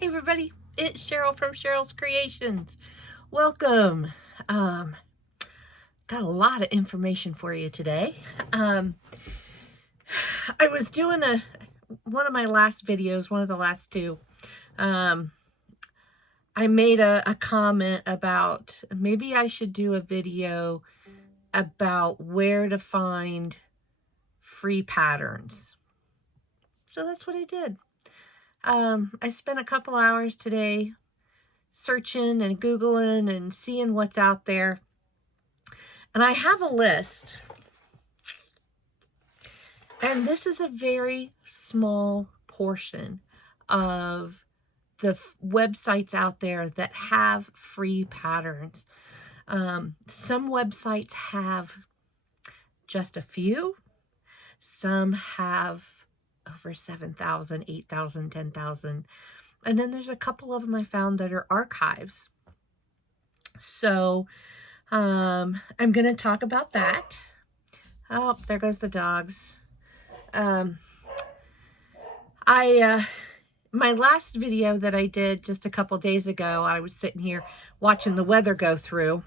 Hey everybody, it's Cheryl from Cheryl's Creations. Welcome. Got a lot of information for you today. I was doing one of my last videos, one of the last two. I made a comment about maybe I should do a video about where to find free patterns. So that's what I did. I spent a couple hours today searching and Googling and seeing what's out there. And I have a list. And this is a very small portion of the websites out there that have free patterns. Some websites have just a few. Some have over 7,000, 8,000, 10,000. And then there's a couple of them I found that are archives. So I'm going to talk about that. Oh, there goes the dogs. My last video that I did just a couple days ago, I was sitting here watching the weather go through.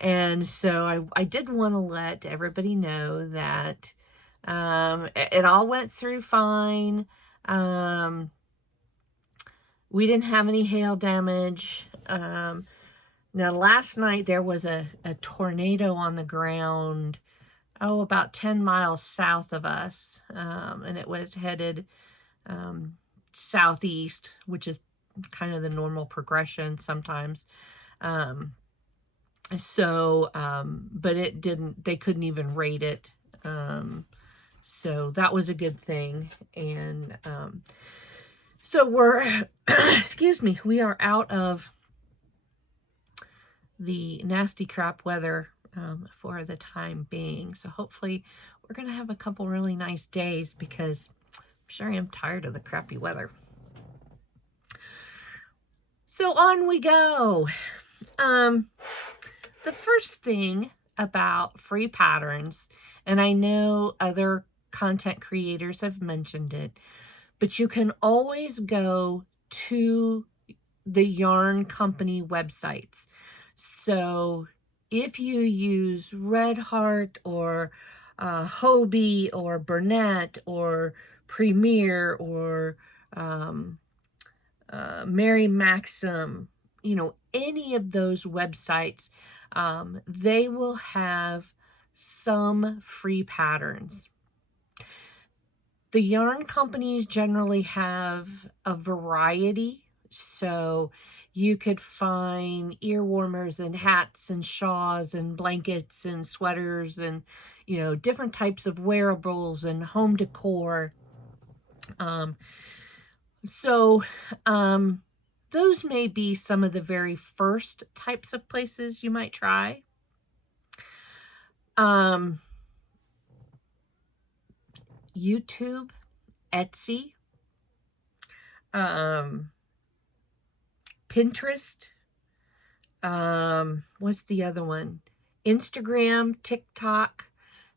And so I did want to let everybody know that it all went through fine. We didn't have any hail damage. Now, last night there was a tornado on the ground, about 10 miles south of us, and it was headed southeast, which is kind of the normal progression sometimes. But it didn't, they couldn't even rate it. So that was a good thing. And so we're, excuse me, we are out of the nasty crap weather for the time being. So hopefully we're going to have a couple really nice days, because I'm sure I am tired of the crappy weather. So on we go. The first thing about free patterns, and I know other content creators have mentioned it, but you can always go to the yarn company websites. So if you use Red Heart or Hobie or Burnett or Premier or Mary Maxim, any of those websites, they will have some free patterns. The yarn companies generally have a variety, so you could find ear warmers and hats and shawls and blankets and sweaters and, different types of wearables and home decor. Those may be some of the very first types of places you might try. YouTube, Etsy, Pinterest, what's the other one? Instagram, TikTok,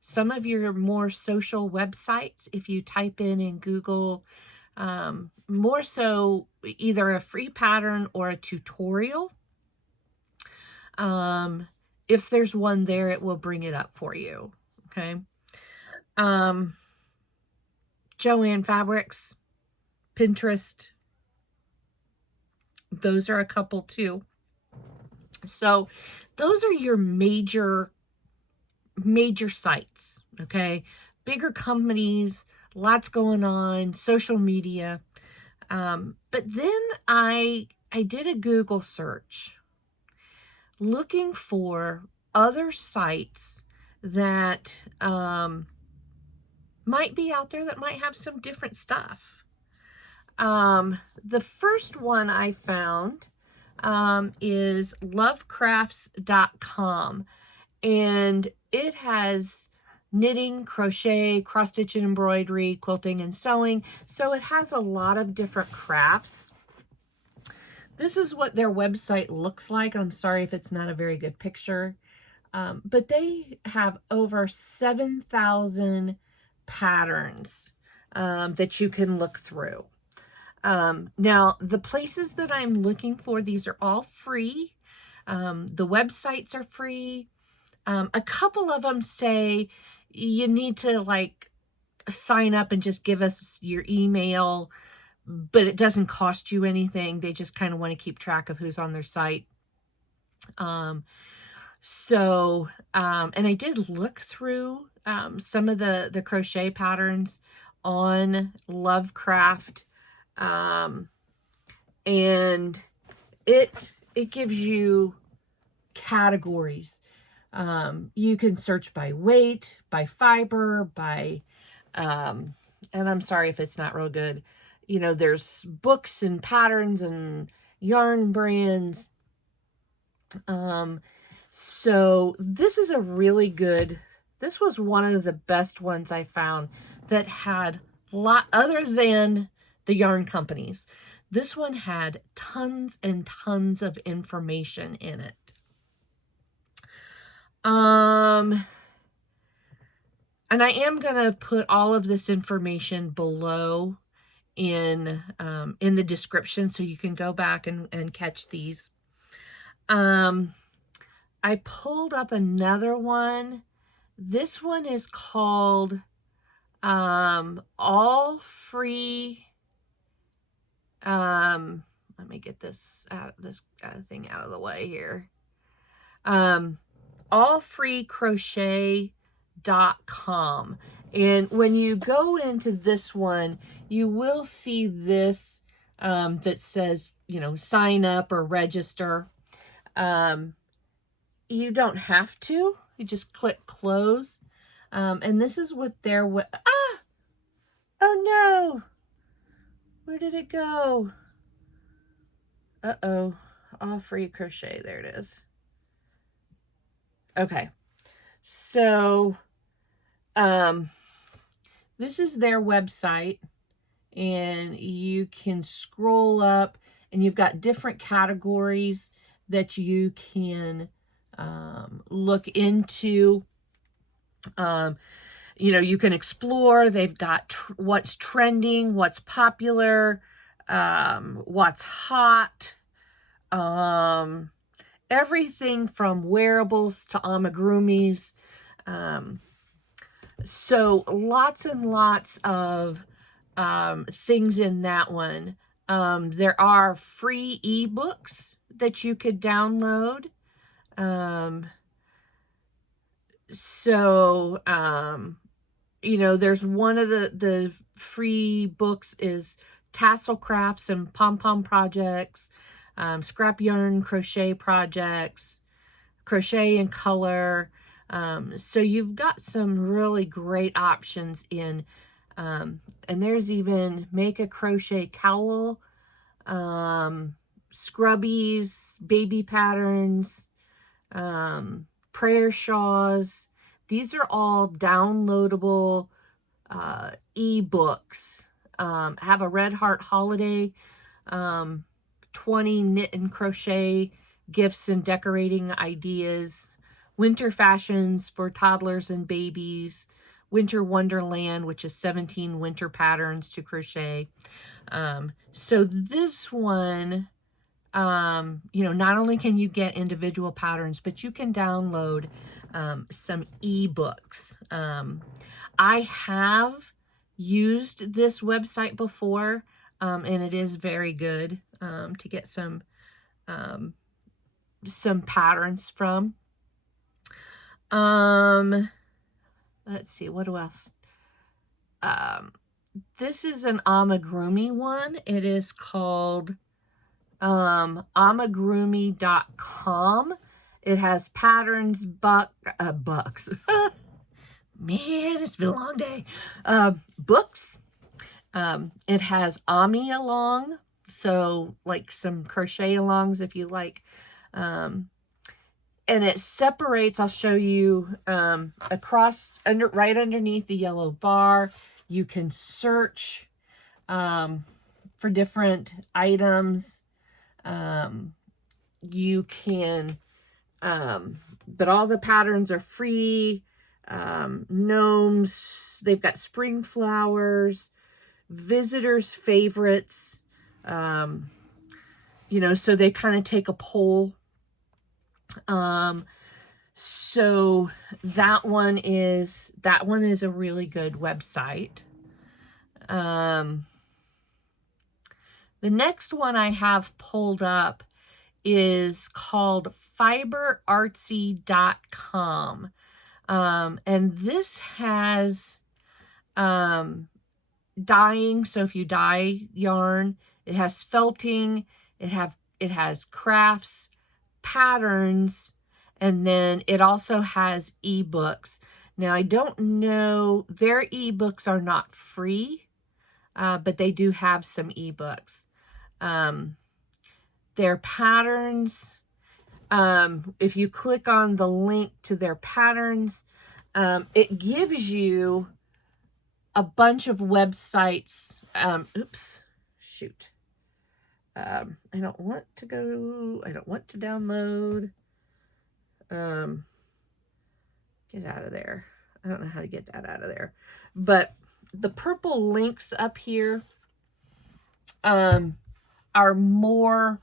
some of your more social websites, if you type in Google, more so either a free pattern or a tutorial. If there's one there, it will bring it up for you. Okay. Joann Fabrics, Pinterest, those are a couple too. So those are your major sites, okay? Bigger companies, lots going on, social media. But then I did a Google search looking for other sites that might be out there that might have some different stuff. The first one I found is lovecrafts.com, and it has knitting, crochet, cross-stitch and embroidery, quilting and sewing. So it has a lot of different crafts. This is what their website looks like. I'm sorry if it's not a very good picture, but they have over 7,000 patterns that you can look through. Now, the places that I'm looking for, these are all free. The websites are free. A couple of them say you need to like sign up and just give us your email, but it doesn't cost you anything. They just kind of want to keep track of who's on their site. And I did look through some of the crochet patterns on Lovecraft, and it gives you categories. You can search by weight, by fiber, by and I'm sorry if it's not real good. You know, there's books and patterns and yarn brands. So this is a really good, this was one of the best ones I found that had other than the yarn companies. This one had tons and tons of information in it. And I am going to put all of this information below in the description so you can go back and catch these. I pulled up another one. This one is called All Free. Let me get this thing out of the way here. allfreecrochet.com. And when you go into this one, you will see this that says, you know, sign up or register. You don't have to. You just click close. And this is what their oh no! Where did it go? Uh-oh. All Free Crochet. There it is. Okay. So, this is their website, and you can scroll up, and you've got different categories that you can look into. You know, you can explore. They've got what's trending, what's popular, what's hot, everything from wearables to amigurumis. So lots and lots of things in that one. There are free ebooks that you could download. You know, there's one of the free books is Tassel Crafts and Pom-Pom Projects, Scrap Yarn Crochet Projects, Crochet in Color. So you've got some really great options in, and there's even Make a Crochet Cowl, Scrubbies, Baby Patterns, prayer shawls. These are all downloadable ebooks. Have a Red Heart Holiday, 20 knit and crochet gifts and decorating ideas, winter fashions for toddlers and babies, Winter Wonderland, which is 17 winter patterns to crochet. So this one, you know, not only can you get individual patterns, but you can download some ebooks. I have used this website before, and it is very good to get some patterns from. Let's see, what else? This is an amigurumi one. It is called amigurumi.com. It has patterns, bucks. Man, it's been a long day. Books. It has Ami along, so like some crochet alongs if you like. And it separates, I'll show you, across, right underneath the yellow bar, you can search for different items. You can, but all the patterns are free. Gnomes, they've got spring flowers, visitors' favorites, You know, so they kind of take a poll. So that one is a really good website. The next one I have pulled up is called fiberartsy.com. And this has dyeing. So if you dye yarn, it has felting, it has crafts, patterns, and then it also has ebooks. Now I don't know, their ebooks are not free, but they do have some ebooks. Their patterns, if you click on the link to their patterns, it gives you a bunch of websites. Oops, shoot. I don't want to download. Get out of there. I don't know how to get that out of there. But the purple links up here are more,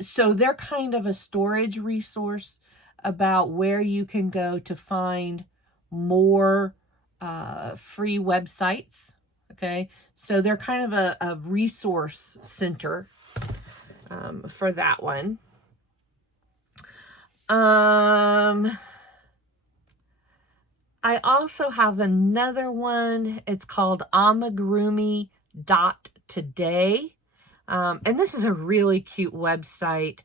so they're kind of a storage resource about where you can go to find more free websites. Okay, so they're kind of a resource center for that one. I also have another one. It's called amigurumi.today. And this is a really cute website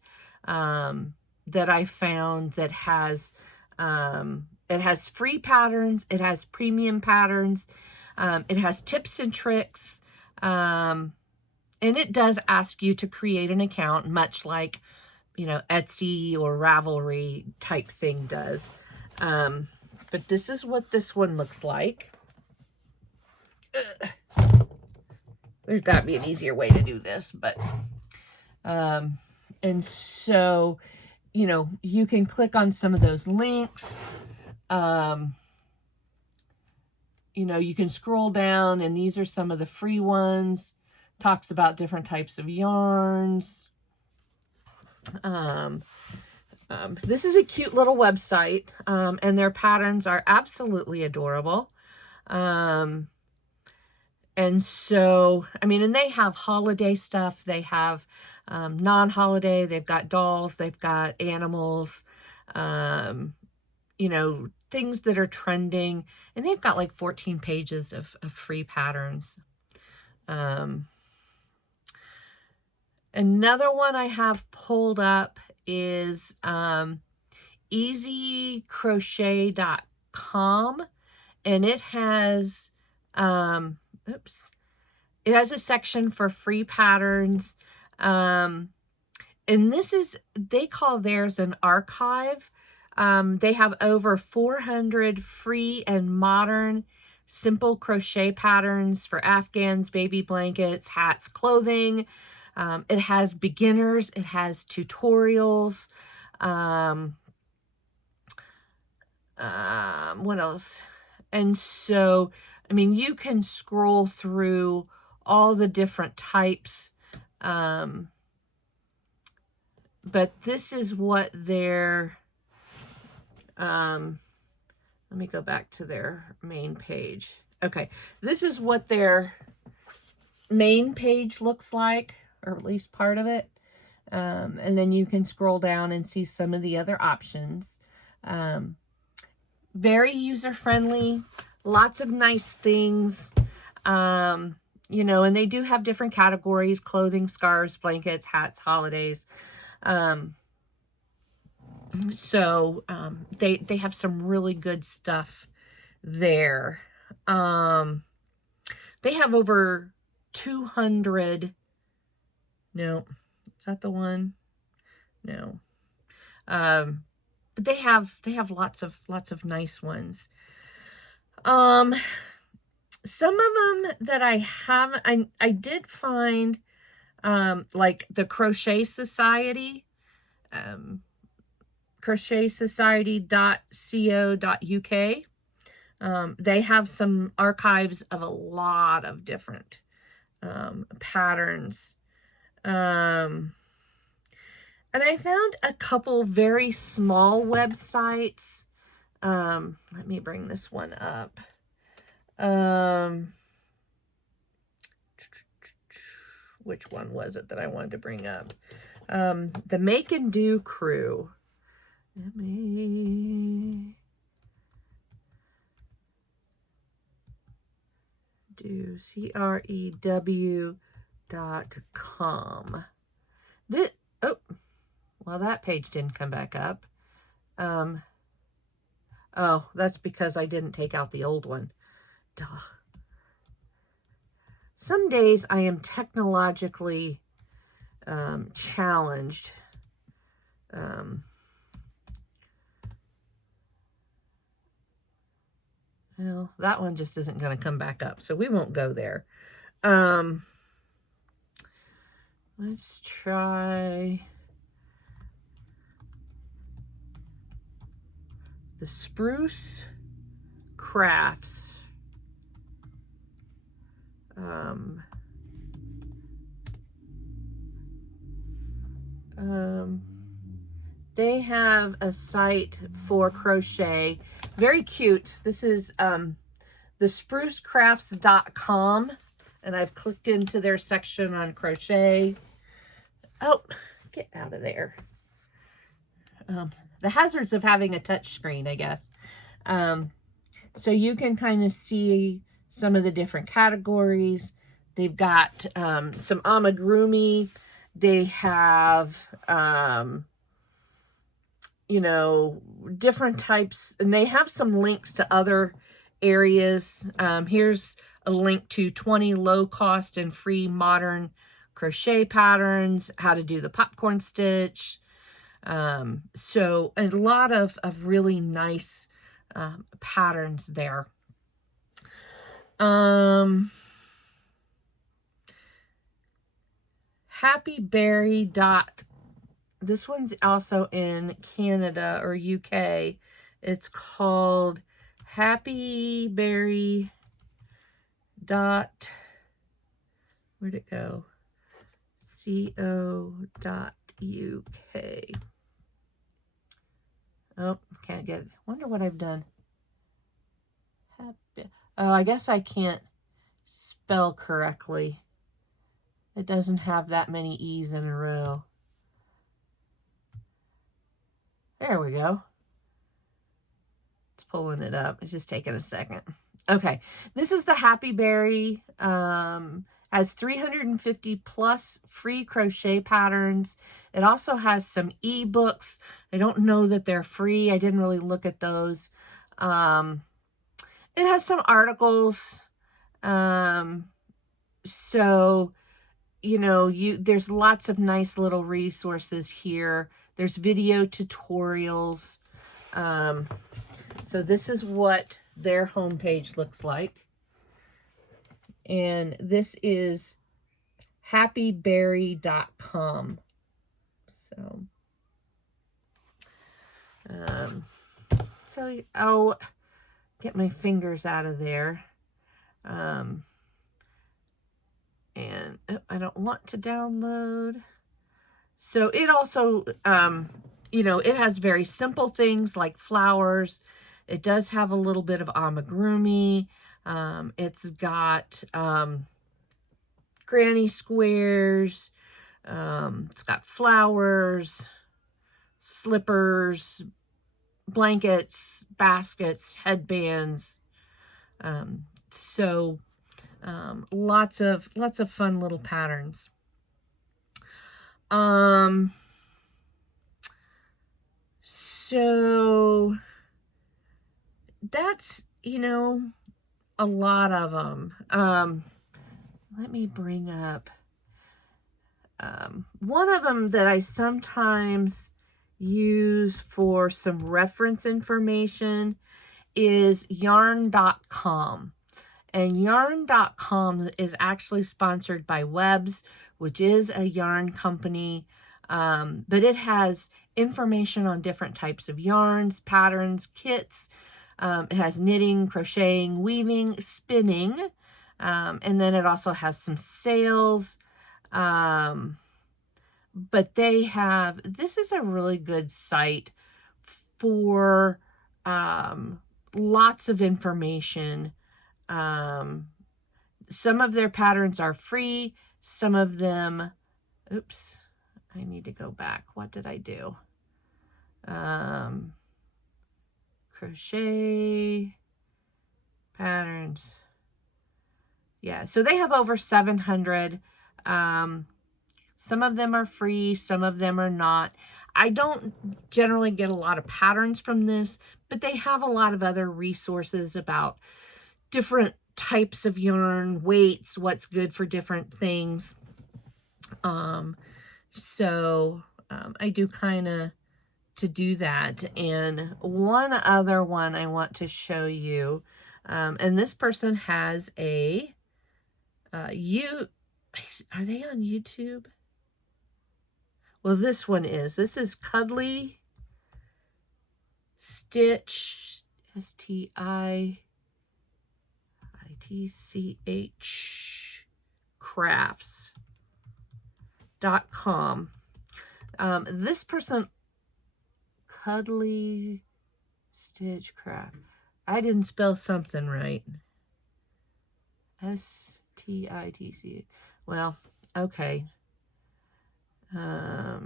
that I found that has it has free patterns, it has premium patterns, it has tips and tricks, and it does ask you to create an account, much like, you know, Etsy or Ravelry type thing does. But this is what this one looks like. There's got to be an easier way to do this, but and so, you know, you can click on some of those links. You know, you can scroll down, and these are some of the free ones. Talks about different types of yarns. This is a cute little website, and their patterns are absolutely adorable. And so, I mean, and they have holiday stuff. They have non-holiday. They've got dolls. They've got animals. You know, things that are trending. And they've got like 14 pages of free patterns. Another one I have pulled up is easycrochet.com, and it has it has a section for free patterns, and this is, they call theirs an archive. They have over 400 free and modern simple crochet patterns for Afghans, baby blankets, hats, clothing. It has beginners, it has tutorials. What else? And so, I mean, you can scroll through all the different types. But this is what their, let me go back to their main page. Okay, this is what their main page looks like, or at least part of it. And then you can scroll down and see some of the other options. Very user-friendly, lots of nice things. You know, and they do have different categories: clothing, scarves, blankets, hats, holidays. So they have some really good stuff there. They have over 200. No, is that the one? No. But they have lots of nice ones. Some of them that I haven't, I did find, like the Crochet Society, crochetSociety.co.uk. They have some archives of a lot of different patterns. And I found a couple very small websites. Let me bring this one up. Which one was it that I wanted to bring up? The Make and Do Crew. Let me do crew.com. This, oh, well, that page didn't come back up. Oh, that's because I didn't take out the old one. Duh. Some days I am technologically challenged. Well, that one just isn't going to come back up, so we won't go there. Let's try the Spruce Crafts. They have a site for crochet. Very cute. This is the sprucecrafts.com, and I've clicked into their section on crochet. Oh, get out of there. The hazards of having a touch screen, I guess. So you can kind of see some of the different categories. They've got some amigurumi. They have, you know, different types, and they have some links to other areas. Here's a link to 20 low-cost and free modern crochet patterns, how to do the popcorn stitch. So a lot of really nice patterns there. Happyberry. This one's also in Canada or UK. It's called Happyberry. Where'd it go? co.uk. Oh, can't get it. Wonder what I've done. Oh, I guess I can't spell correctly. It doesn't have that many E's in a row. There we go. It's pulling it up. It's just taking a second. Okay, this is the Happyberry. Has 350 plus free crochet patterns. It also has some ebooks. I don't know that they're free. I didn't really look at those. It has some articles. So, you know, there's lots of nice little resources here. There's video tutorials. So this is what their homepage looks like. And this is happyberry.com. So, get my fingers out of there. And I don't want to download. So it also, you know, it has very simple things like flowers. It does have a little bit of amigurumi. It's got granny squares. It's got flowers, slippers, blankets, baskets, headbands. So lots of fun little patterns. So that's, you know, a lot of them. Let me bring up one of them that I sometimes use for some reference information is yarn.com. And yarn.com is actually sponsored by Webs, which is a yarn company. But it has information on different types of yarns, patterns, kits. It has knitting, crocheting, weaving, spinning. And then it also has some sales. but they have, this is a really good site for lots of information. Some of their patterns are free, some of them, oops, I need to go back. What did I do? Crochet patterns. Yeah, so they have over 700. Some of them are free, some of them are not. I don't generally get a lot of patterns from this, but they have a lot of other resources about different types of yarn, weights, what's good for different things. I do kind of to do that. And one other one I want to show you, and this person has a, are they on YouTube? Well, this one is. This is Cuddly Stitch, STITCH crafts.com. This person, Cuddly Stitch Craft. I didn't spell something right. STITC. Well, okay. I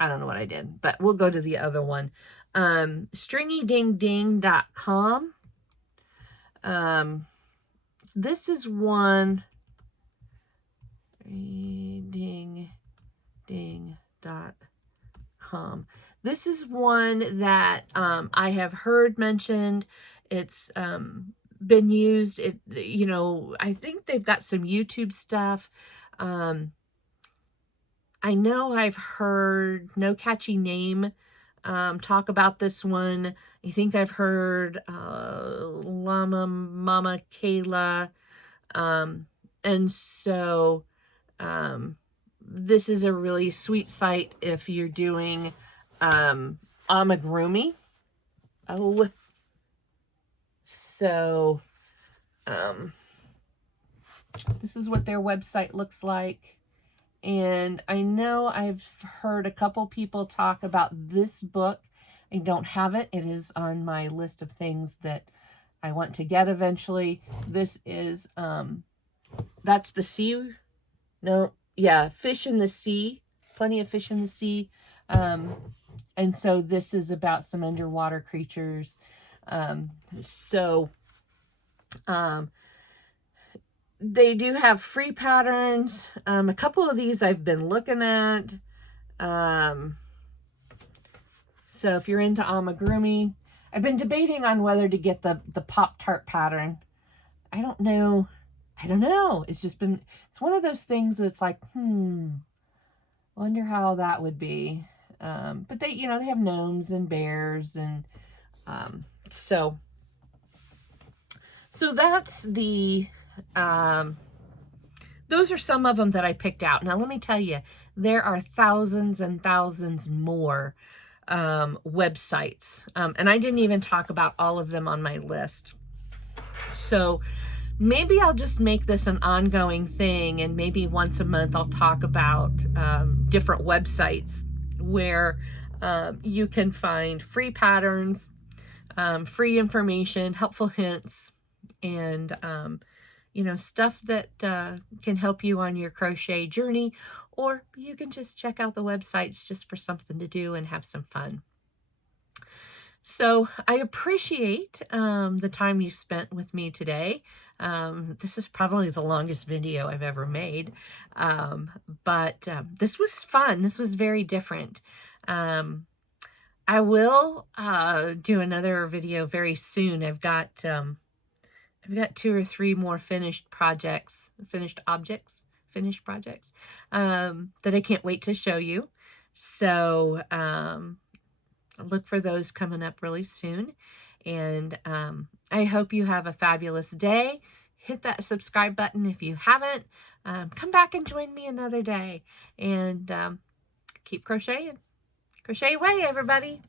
don't know what I did, but we'll go to the other one. StringyDingDing.com. This is one. Ding.com. This is one that I have heard mentioned. It's been used. I think they've got some YouTube stuff. I know I've heard No Catchy Name talk about this one. I think I've heard Llama Mama Kayla. And so this is a really sweet site if you're doing amigurumi. So this is what their website looks like. And I know I've heard a couple people talk about this book. I don't have it. It is on my list of things that I want to get eventually. This is, that's the sea. No, yeah, Fish in the Sea. Plenty of fish in the sea. And so this is about some underwater creatures. They do have free patterns. A couple of these I've been looking at. So if you're into amigurumi, I've been debating on whether to get the Pop-Tart pattern. I don't know. It's one of those things that's like, wonder how that would be. But they have gnomes and bears, and so that's the, those are some of them that I picked out. Now, let me tell you, there are thousands and thousands more websites. And I didn't even talk about all of them on my list. So maybe I'll just make this an ongoing thing, and maybe once a month I'll talk about different websites where you can find free patterns, free information, helpful hints, and stuff that can help you on your crochet journey, or you can just check out the websites just for something to do and have some fun. So I appreciate the time you spent with me today. This is probably the longest video I've ever made, but this was fun. This was very different. I will do another video very soon. I've got 2 or 3 more finished projects that I can't wait to show you. So look for those coming up really soon. And I hope you have a fabulous day. Hit that subscribe button if you haven't. Come back and join me another day. And keep crocheting. Crochet away, everybody.